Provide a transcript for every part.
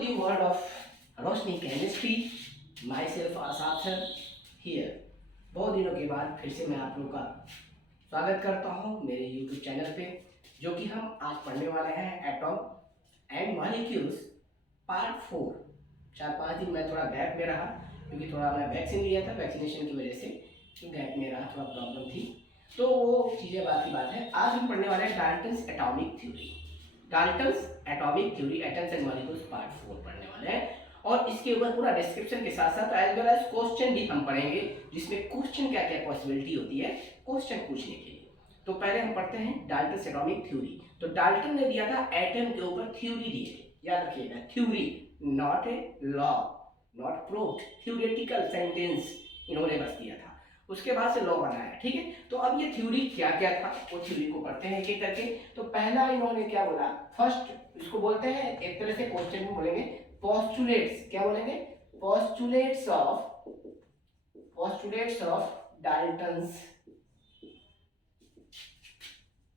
the world of Roshni chemistry. My self Asad sir here. बहुत दिनों के बाद फिर से मैं आप लोगों का स्वागत करता हूं मेरे YouTube चैनल पे, जो कि हम आज पढ़ने वाले हैं एटॉम एंड मॉलिक्यूल्स पार्ट 4। 4-5 दिन मैं थोड़ा गैप में रहा क्योंकि थोड़ा मैं वैक्सीन लिया था, वैक्सीनेशन की वजह से गैप में रहा, थोड़ा प्रॉब्लम थी, तो वो चीज़ें बात की बात है। आज हम पढ़ने वाले हैं Dalton's atomic theory. Dalton's atomic theory atoms and molecules part 4 पढ़ने वाले हैं, और इसके ऊपर पूरा डिस्क्रिप्शन के साथ साथ एज वेल एज क्वेश्चन भी हम पढ़ेंगे, जिसमें क्वेश्चन क्या क्या पॉसिबिलिटी होती है क्वेश्चन पूछने के लिए। तो पहले हम पढ़ते हैं डाल्टन्स एटॉमिक थ्योरी। तो डाल्टन ने दिया था एटम के ऊपर थ्योरी दिए थे, याद रखिएगा, theory, not a law, not proof, theoretical sentence इन्होंने बस दिया था, उसके बाद से लॉ बनाया, ठीक है। तो अब ये थ्योरी क्या क्या था वो थ्योरी को पढ़ते हैं एक एक करके। तो पहला इन्होंने क्या बोला, फर्स्ट इसको बोलते हैं, एक तरह से क्वेश्चन में बोलेंगे पोस्टुलेट्स, क्या बोलेंगे, postulates of Dalton's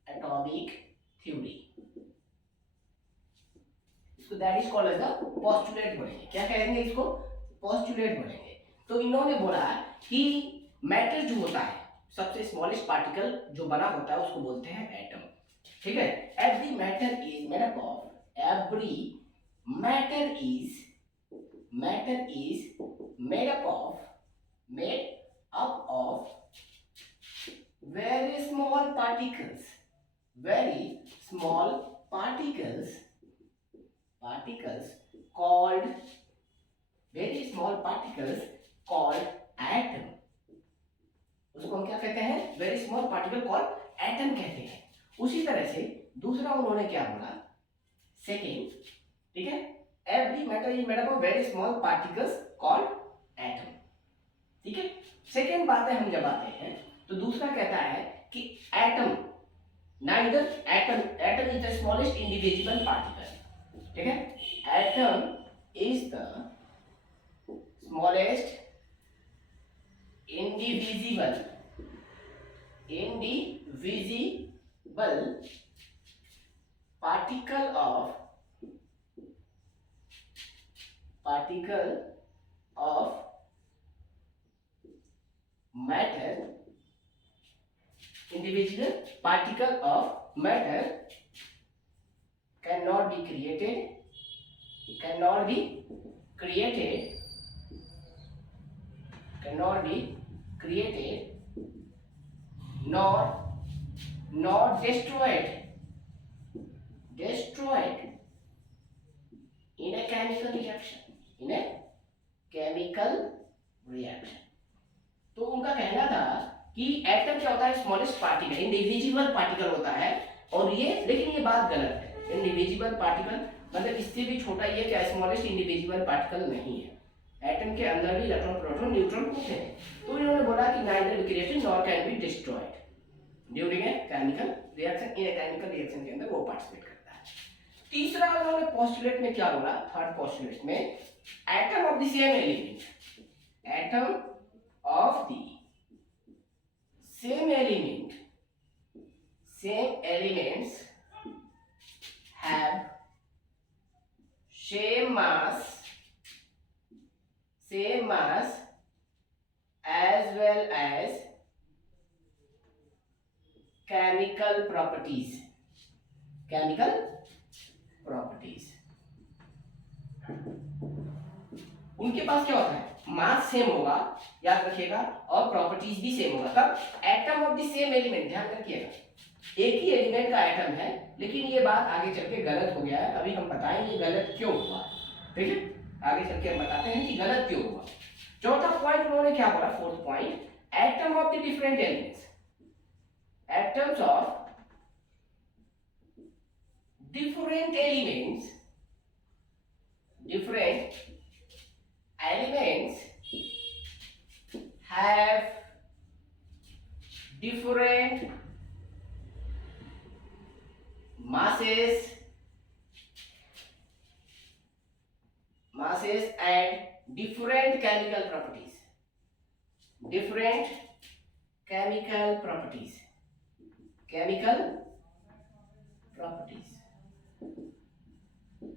atomic theory, इसको that is called as the postulate बोलेंगे। क्या कहेंगे इसको, पोस्टुलेट बोलेंगे। तो इन्होंने बोला कि मैटर जो होता है, सबसे स्मॉलेस्ट पार्टिकल जो बना होता है उसको बोलते हैं एटम, ठीक है। Every matter is made up of, every matter is made up of very small particles, very small particles called, very small particles called atom। उसको हम क्या कहते हैं, very small particle called atom कहते हैं। उसी तरह से दूसरा उन्होंने क्या बोला, सेकेंड, ठीक है, every matter is made up of very small particles called atom, ठीक है। सेकेंड बात है, हम जब आते हैं तो दूसरा कहता है कि atom, neither atom is the smallest individual particle, ठीक है, atom is the smallest indivisible particle of matter, individual particle of matter cannot be created nor destroyed in a chemical reaction। तो उनका कहना था कि एटम क्या होता है, स्मॉलेस्ट पार्टिकल, इंडिविजुअल पार्टिकल होता है, और ये, लेकिन ये बात गलत है। इंडिविजुअल पार्टिकल मतलब इससे भी छोटा ये क्या, स्मॉलेस्ट इंडिविजुअल पार्टिकल नहीं है। एटम के अंदर भी इलेक्ट्रॉन, प्रोटॉन, न्यूट्रॉन होते हैं। तो इन्होंने बोला कि neither created nor can be destroyed during a chemical reaction, in a chemical reaction के अंदर वो पार्टिसिपेट करता है। तीसरा उन्होंने पोस्टुलेट में क्या बोला, थर्ड पोस्टुलेट में, atom of the same element, atom of the same elements have same mass as well as chemical properties। उनके पास क्या होता है, मास सेम होगा, याद रखिएगा, और प्रॉपर्टीज भी सेम होगा। तब atom of the same element, ध्यान रखिएगा, एक ही एलिमेंट का एटम है, लेकिन ये बात आगे चल के गलत हो गया है। अभी हम बताएंगे गलत क्यों हुआ, ठीक है, आगे चल के हम बताते हैं कि गलत क्यों हुआ। चौथा पॉइंट उन्होंने क्या बोला, fourth point, atom of the different elements, atoms of different elements have different masses and different chemical properties,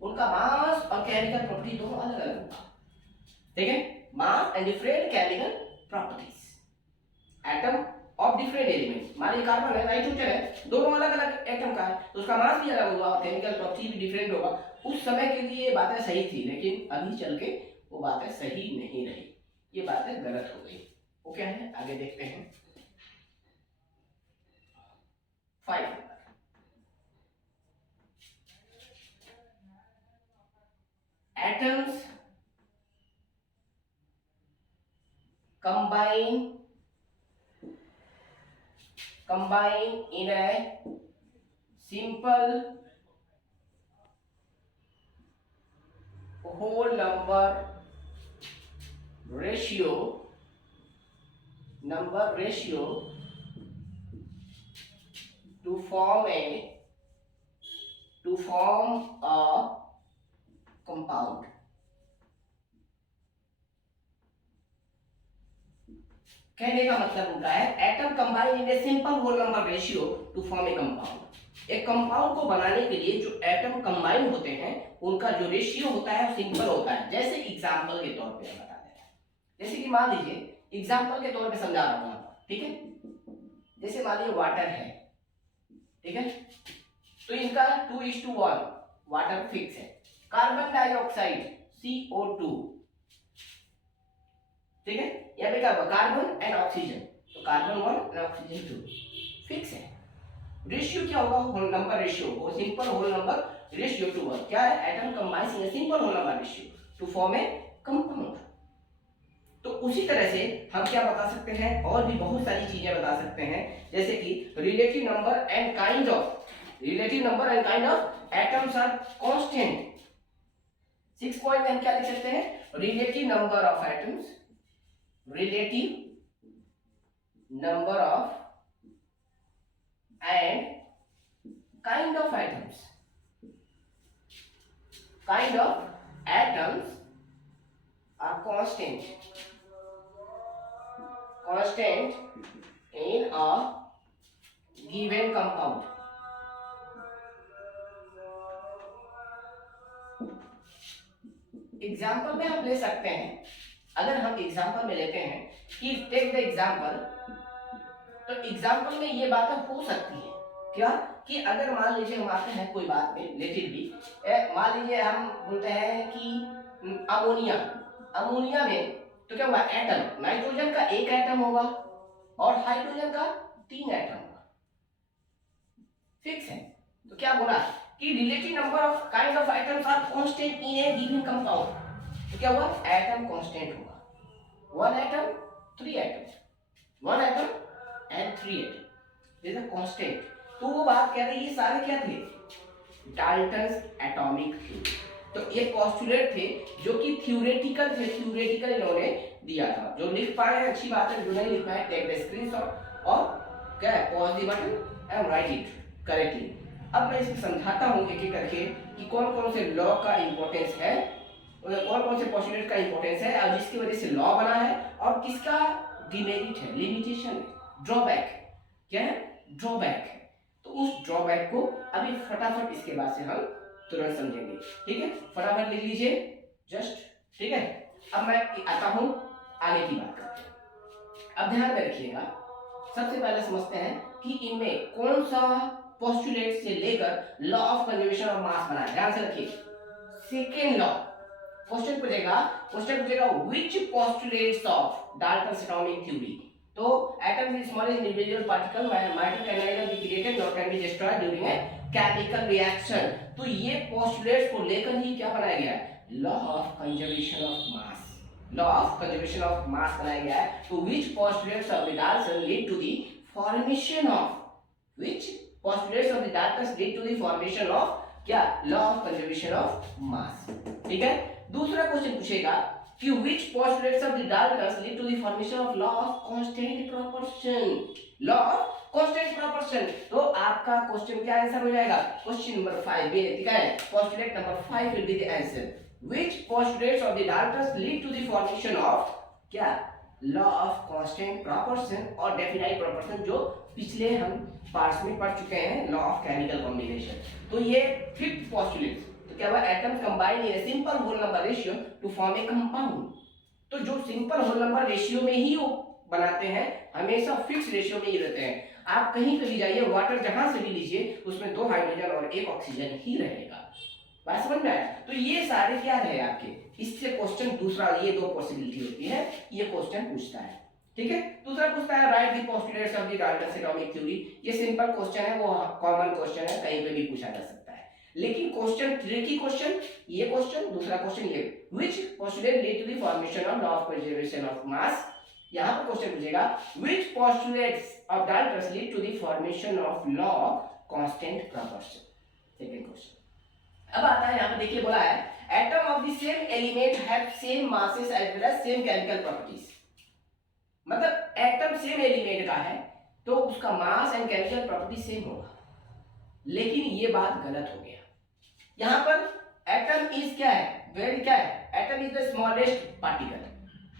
उनका मास और केमिकल प्रॉपर्टी दोनों अलग अलग होगा, ठीक है। मास and different chemical properties, atom of different element, मान लीजिए कार्बन है, नाइट्रोजन है, दोनों अलग अलग एटम का है, तो उसका मास भी अलग होगा और केमिकल प्रॉपर्टी भी डिफरेंट होगा। उस समय के लिए ये बातें सही थी, लेकिन अभी चल के वो बातें सही नहीं रही, ये बातें गलत हो गई। वो क्या है, आगे देखते हैं। 5 atoms combine in a simple whole number ratio to form a compound. कहने का मतलब उनका है atom combine in a simple whole number ratio to form a compound. एक कंपाउंड को बनाने के लिए जो एटम कंबाइन होते हैं उनका जो रेशियो होता है सिंपल होता है। जैसे एग्जांपल के तौर पे बता दे रहे हैं, जैसे कि मान लीजिए एग्जांपल के तौर पे समझा रहा हूं आपको, ठीक है। जैसे मान लीजिए वाटर है, ठीक है, तो इनका 2:1 वाटर फिक्स है। कार्बन डाइऑक्साइड CO2, ठीक है, यहाँ पे क्या होगा, कार्बन एंड ऑक्सीजन, तो कार्बन 1 एंड ऑक्सीजन 2 फिक्स है। रेशियो क्या होगा, होल नंबर रेशियो, वो simple whole number ratio two 1 क्या है, atom combines in simple whole number ratio to form a compound. तो उसी तरह से हम क्या बता सकते हैं, और भी बहुत सारी चीजें बता सकते हैं, जैसे कि relative number and kind of atoms are constant. 6 point में हम क्या लिख सकते हैं, relative number of atoms and kind of atoms are constant in a given compound. Example में हम ले सकते हैं, अगर हम एग्जाम्पल में लेते हैं कि टेक द एग्जाम्पल, तो एग्जाम्पल में ये बात हो सकती है क्या, कि अगर मान लीजिए हम आते हैं कोई बात में रिलेटिवली, मान लीजिए हम बोलते हैं कि अमोनिया में तो क्या हुआ, एटम, नाइट्रोजन का 1 एटम होगा और हाइड्रोजन का 3 एटम होगा, फिक्स है। तो क्या बोला कि relative number of kind of atoms are constant in a given compound. तो क्या हुआ, एटम कांस्टेंट होगा, 1 atom 3 atom, 1 atom and 3 atom is a constant. तो वो बात कह रही है, ये सारे क्या थे, डाल्टन्स एटॉमिक थ्योरी। तो ये पोस्टुलेट थे जो कि थ्योरेटिकल इन्होंने दिया था। जो लिख पाए अच्छी बात है, जो नहीं लिख पाए टेक द स्क्रीनशॉट और क्या है, pause the button and right it correctly. अब मैं इसे समझाता हूँ एक एक करके कि कौन कौन से लॉ का इंपॉर्टेंस है, कौन कौन से पोस्टुलेट का इंपॉर्टेंस है और जिसकी वजह से लॉ बना है, और किसका डिमेरिट है, लिमिटेशन है, ड्रॉबैक क्या है, ड्रॉबैक है। तो उस ड्रॉबैक को अभी फटाफट इसके बाद से हम तुरंत समझेंगे, ठीक है। फटाफट लिख लीजिए जस्ट, ठीक है। अब मैं आता हूँ आगे की बात करते हैं। अब ध्यान में रखिएगा, सबसे पहले समझते हैं कि इनमें कौन सा पोस्टुलेट से लेकर law of conservation of mass बना है। ध्यान से रखिए, सेकेंड लॉ, क्वेश्चन पूछेगा which postulates of Dalton's atomic theory. तो atom is smallest individual particle matter can neither be created nor can be destroyed during a chemical reaction। तो ये postulates को लेकर ही क्या बनाया गया है, law of conservation of mass बनाया गया है। तो which postulates of the Dalton lead to the formation of क्या, law of conservation of mass, ठीक है। दूसरा क्वेश्चन पूछेगा कि which postulates of the Daltons lead to the formation of law of constant proportion। तो आपका क्वेश्चन क्या answer हो जाएगा, क्वेश्चन नंबर 5 ठीक है, postulate number 5 will be the answer। which postulates of the Daltons lead to the formation of क्या, law of constant proportion और definite proportion, जो पिछले हम पार्ट्स में पढ़ चुके हैं, लॉ ऑफ केमिकल कॉम्बिनेशन। तो ये फिफ्थ पोस्टुलेट, तो तो क्या हुआ, atoms combine in a simple whole number ratio to form a compound. तो जो सिंपल होल नंबर रेशियो में ही वो बनाते हैं, हमेशा फिक्स रेशियो में ही रहते हैं। आप कहीं पे भी जाइए, वाटर जहां से भी लीजिए, उसमें 2 हाइड्रोजन और 1 ऑक्सीजन ही रहेगा। बात समझ में आया? तो ये सारे क्या रहे आपके, इससे क्वेश्चन दूसरा, ये 2 पॉसिबिलिटी होती है, ये क्वेश्चन पूछता है। ठीक है, दूसरा पूछता है right the postulates of the Dalton atomic theory. ये सिंपल क्वेश्चन है, वो कॉमन क्वेश्चन है, कहीं पे भी पूछा जा सकता है। लेकिन क्वेश्चन ट्रिकी क्वेश्चन, ये क्वेश्चन, दूसरा क्वेश्चन ये, which postulate lead to the formation of law of conservation of mass. यहां पर क्वेश्चन पूछेगा which postulates of Dalton lead to the formation of law of constant proportion. Second question. अब आता है, यहां पे देखिए बोला है atom of the same element have same masses as well as same chemical properties. मतलब एटम सेम एलिमेंट का है तो उसका mass and chemical property same होगा, लेकिन ये बात गलत हो गया। यहां पर एटम इज क्या है, वेरी क्या है, atom is the smallest particle.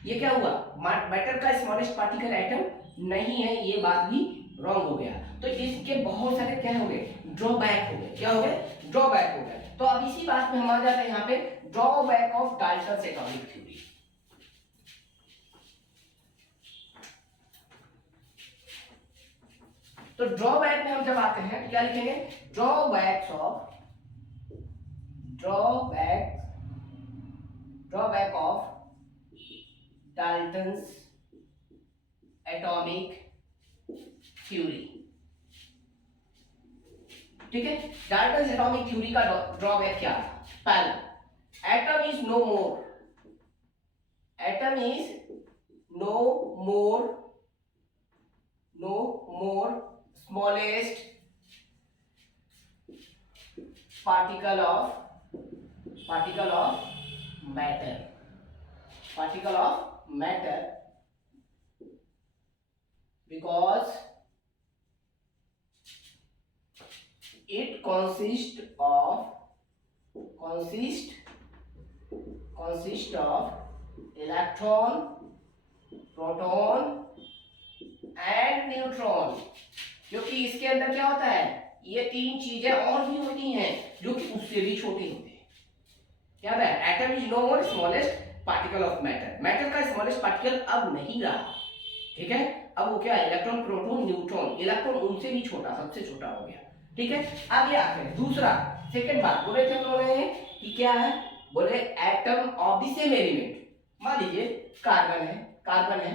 ये क्या हुआ, मैटर का स्मॉलेस्ट पार्टिकल एटम नहीं है, ये बात भी रॉन्ग हो गया। तो इसके बहुत सारे क्या हो गए, ड्रॉबैक हो गए। क्या हो गए, ड्रॉबैक हो गए। तो अब इसी बात में हम आ जाते हैं यहाँ पे, drawback of Dalton's atomic theory. तो ड्रॉबैक में हम जब आते हैं तो क्या लिखेंगे, drawbacks of Dalton's atomic theory. ठीक है, डाल्टन्स एटॉमिक थ्योरी का ड्रॉबैक क्या था, पहला atom is no more smallest particle of matter because it consists of electron, proton and neutron। क्योंकि इसके अंदर क्या होता है, ये 3 चीजें और भी होती हैं जो कि उससे भी छोटी होती हैं। क्या है, atom is no more smallest particle of matter. Matter का स्मॉलेस्ट पार्टिकल अब नहीं रहा। ठीक है, अब वो क्या है, इलेक्ट्रॉन, प्रोटॉन, न्यूट्रॉन। इलेक्ट्रॉन उनसे भी छोटा, सबसे छोटा हो गया। ठीक है, आगे आते हैं दूसरा, सेकंड बात बोले थे उन्होंने कि क्या है, बोले atom of the same element. मान लीजिए कार्बन है,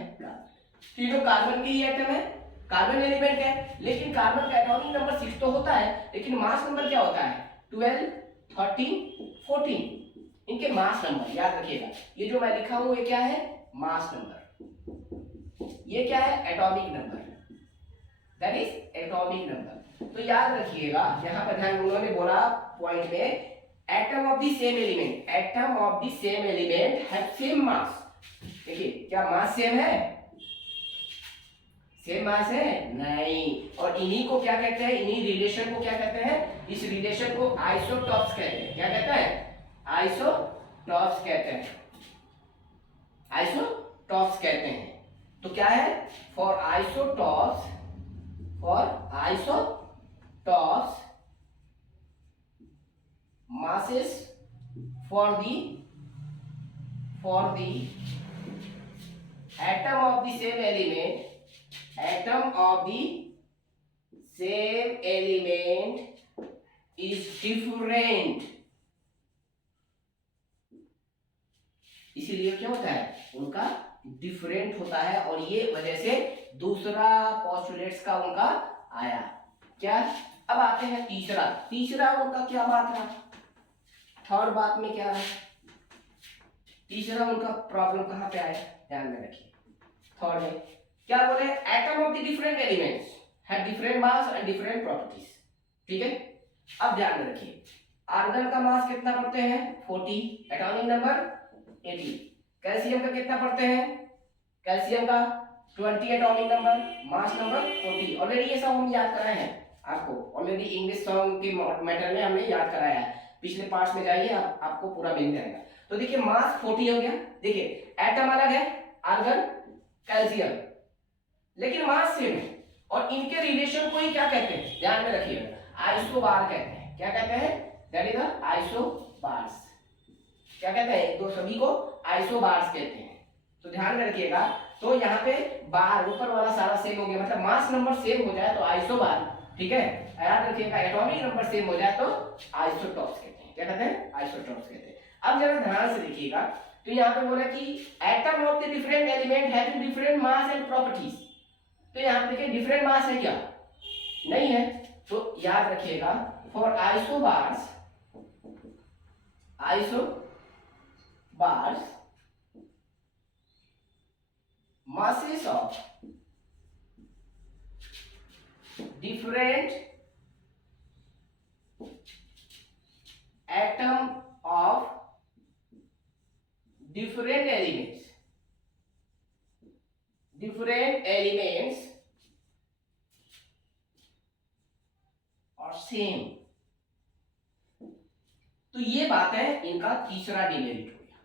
तीनों कार्बन के ही एटम है, कार्बन एलिमेंट है, लेकिन कार्बन का एटॉमिक नंबर 6 तो होता है, लेकिन मास नंबर क्या होता है, 12, 13, 14। इनके मास नंबर याद रखिएगा, ये जो मैं लिखा हूं ये क्या है, मास नंबर, ये क्या है, atomic number, that is atomic number. तो याद रखिएगा, यहां पर ध्यान, उन्होंने बोला पॉइंट में atom of the same element have same mass. देखिए क्या मास सेम है, सेम मास है नहीं। और इन्हीं को क्या कहते हैं, इन्हीं रिलेशन को क्या कहते हैं, इस रिलेशन को आइसोटॉप्स कहते हैं। क्या कहते हैं, आइसोटॉप्स कहते हैं। तो क्या है, for isotopes masses for the atom of the same element is different। इसीलिए क्या होता है, उनका डिफरेंट होता है, और ये वजह से दूसरा पोस्टुलेट्स का उनका आया। क्या, अब आते हैं तीसरा उनका क्या बात रहा, थर्ड बात में क्या है, तीसरा उनका प्रॉब्लम कहां पे आया, ध्यान में रखिए। थर्ड में क्या बोले, atom of the different elements have different mass and different properties. ठीक है, अब ध्यान में रखिए, आर्गन का मास कितना पढ़ते हैं, 40, एटॉमिक नंबर 80। कैल्शियम का कितना पढ़ते हैं, कैल्शियम का 20 atomic number, mass number 40। Already ये सब हम याद कराए हैं आपको, ऑलरेडी इंग्लिश सॉन्ग के मैटर में हमने याद कराया है, पिछले पार्ट्स में जाइए, आपको पूरा मिल जाएगा। तो देखिए मास 40 हो गया। देखिए एटम अलग है, आर्गन, कैल्शियम, लेकिन मास सेम है, और इनके रिलेशन को ही क्या कहते हैं, ध्यान में रखिएगा, आइसोबार कहते हैं। क्या कहते हैं, दैट इज द बार्स। क्या कहते हैं, दो सभी को आइसोबार्स कहते हैं। तो ध्यान में रखिएगा। तो यहाँ पे बार ऊपर वाला सारा सेम हो गया, मतलब मास नंबर सेम हो जाए तो आइसोबार, ठीक है। याद रखिएगा, एटॉमिक नंबर सेम हो जाए तो आइसोटॉप्स कहते हैं। क्या कहते हैं, आइसोटॉप्स कहते हैं। अब जरा ध्यान से देखिएगा, तो यहाँ पे बोला कि atom of the different element having different mass and properties. तो यहाँ पे देखिए डिफरेंट मास है क्या, नहीं है। तो याद रखिएगा, for isobars, isobars masses of different atom of different elements और सेम। तो ये बात है इनका तीसरा डिमेरिट हो गया।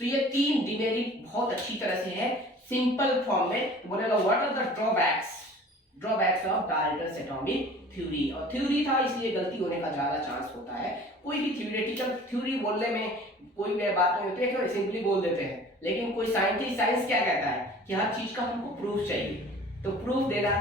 तो ये तीन डिमेरिट बहुत अच्छी तरह से है सिंपल फॉर्म में। बोलेगा what are the drawbacks of Dalton's atomic theory. और थ्योरी था इसलिए गलती होने का ज्यादा चांस होता है। कोई भी थ्योरेटिकल थ्योरी बोलने में कोई भी बात नहीं होती है, क्यों सिंपली बोल देते हैं। लेकिन कोई साइंस क्या कहता है कि हर चीज का हमको प्रूफ चाहिए, तो प्रूफ देना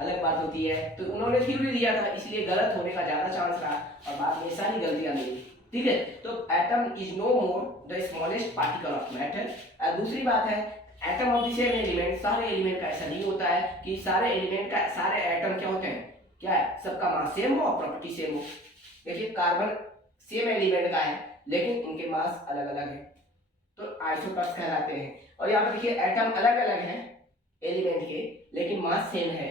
अलग बात होती है। तो उन्होंने थ्योरी दिया था इसलिए गलत होने का ज्यादा चांस रहा, और बाद में सारी गलतियां मिली, ठीक है। तो atom is no more the smallest particle of matter. दूसरी बात है, atom of the same element, सारे एलिमेंट का ऐसा नहीं होता है कि सारे एलिमेंट का सारे एटम क्या होते हैं, क्या है, सबका मास सेम हो और प्रॉपर्टी सेम हो। देखिए कार्बन सेम एलिमेंट का है लेकिन इनके मास अलग अलग है, तो आइसोटॉप्स कहलाते हैं। और यहाँ पे देखिए एटम अलग अलग है एलिमेंट के लेकिन मास सेम है,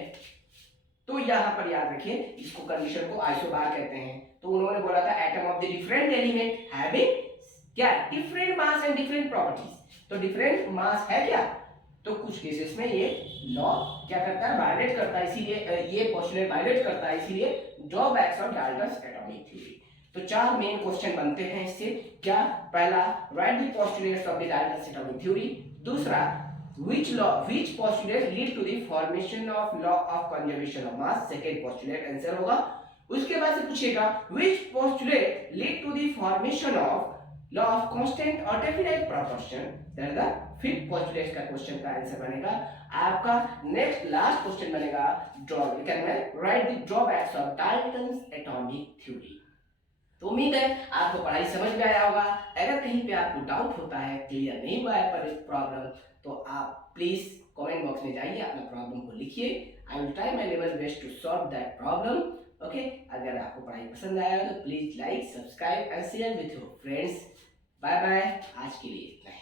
तो यहाँ पर याद रखिए इसको कंडीशन को आइसोबार कहते हैं। तो उन्होंने बोला था atom of the different element having क्या, different mass and different properties. तो डिफरेंट मास है क्या, तो कुछ केसेस में ये लॉ क्या करता है, वायलेट करता है, इसीलिए ये पोस्टुलेट वायलेट करता है, इसीलिए drawbacks of Dalton's atomic theory. तो चार मेन क्वेश्चन बनते हैं इससे। क्या, पहला right the postulates of the Dalton's atomic theory. दूसरा which postulate lead to the formation of law of conservation of mass, second postulate answer होगा। उसके बाद से पूछेगा which postulate lead to the formation of law of constant or definite proportion, that is the fifth postulate का question का answer बनेगा आपका। Next last question बनेगा right the drawbacks of Dalton's atomic theory. तो उम्मीद है आपको पढ़ाई समझ में आया होगा। अगर कहीं पे आपको डाउट होता है, क्लियर नहीं हुआ है पर प्रॉब्लम, तो आप प्लीज कमेंट बॉक्स में जाइए, अपना प्रॉब्लम को लिखिए। I will try my level best to solve that problem. Okay, अगर आपको पढ़ाई पसंद आया तो please like, subscribe and share with your friends. Bye bye, आज के लिए इतना ही।